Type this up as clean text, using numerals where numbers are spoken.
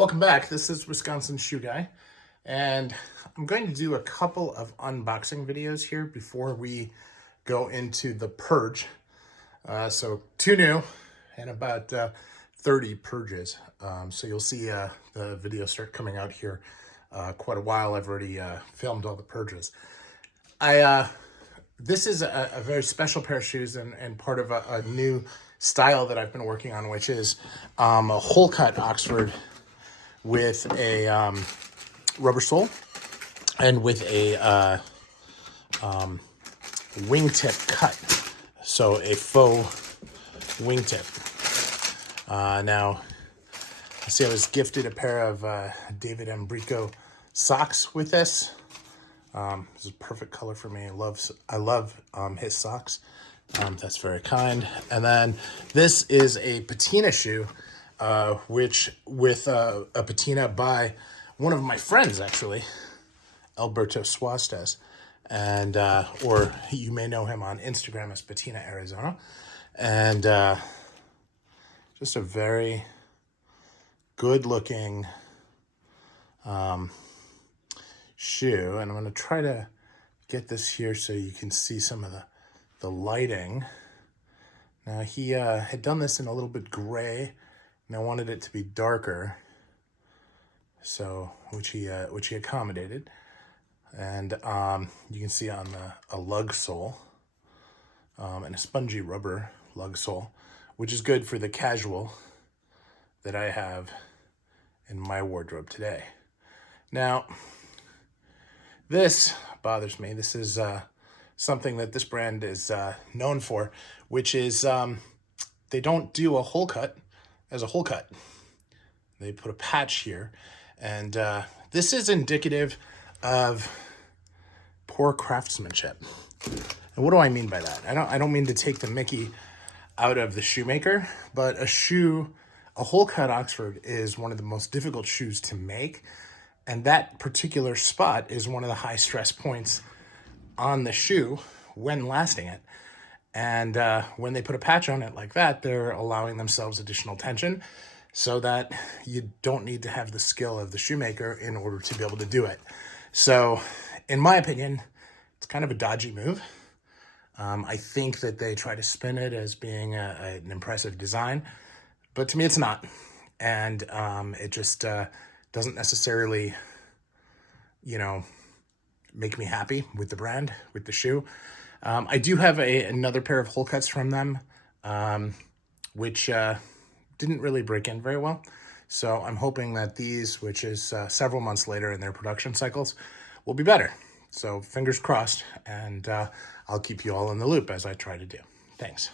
Welcome back. This is Wisconsin Shoe Guy, and I'm going to do a couple of unboxing videos here before we go into the purge. So 2 new and about 30 purges. So you'll see the video start coming out here quite a while. I've already filmed all the purges. This is a very special pair of shoes and part of a new style that I've been working on, which is a hole cut Oxford with a rubber sole and with a wingtip cut. So a faux wingtip. Now, I see I was gifted a pair of David Embrico socks with this. This is a perfect color for me. I love his socks. That's very kind. And then this is a Patina shoe, which with a Patina by one of my friends, actually, Alberto Suastes, and or you may know him on Instagram as Patina Arizona, and just a very good looking shoe. And I'm going to try to get this here so you can see some of the lighting. Now he had done this in a little bit gray, and I wanted it to be darker, so which he accommodated. And you can see on a lug sole and a spongy rubber lug sole, which is good for the casual that I have in my wardrobe today. Now, this bothers me. This is something that this brand is known for, which is they don't do a hole cut as a hole cut. They put a patch here, and this is indicative of poor craftsmanship. And what do I mean by that? I don't mean to take the mickey out of the shoemaker, but a hole cut Oxford is one of the most difficult shoes to make, and that particular spot is one of the high stress points on the shoe when lasting it. And when they put a patch on it like that, they're allowing themselves additional tension so that you don't need to have the skill of the shoemaker in order to be able to do it. So in my opinion, it's kind of a dodgy move. I think that they try to spin it as being an impressive design, but to me it's not. And it just doesn't necessarily, make me happy with the brand, with the shoe. I do have another pair of hole cuts from them, which didn't really break in very well. So I'm hoping that these, which is several months later in their production cycles, will be better. So fingers crossed, and I'll keep you all in the loop as I try to do. Thanks.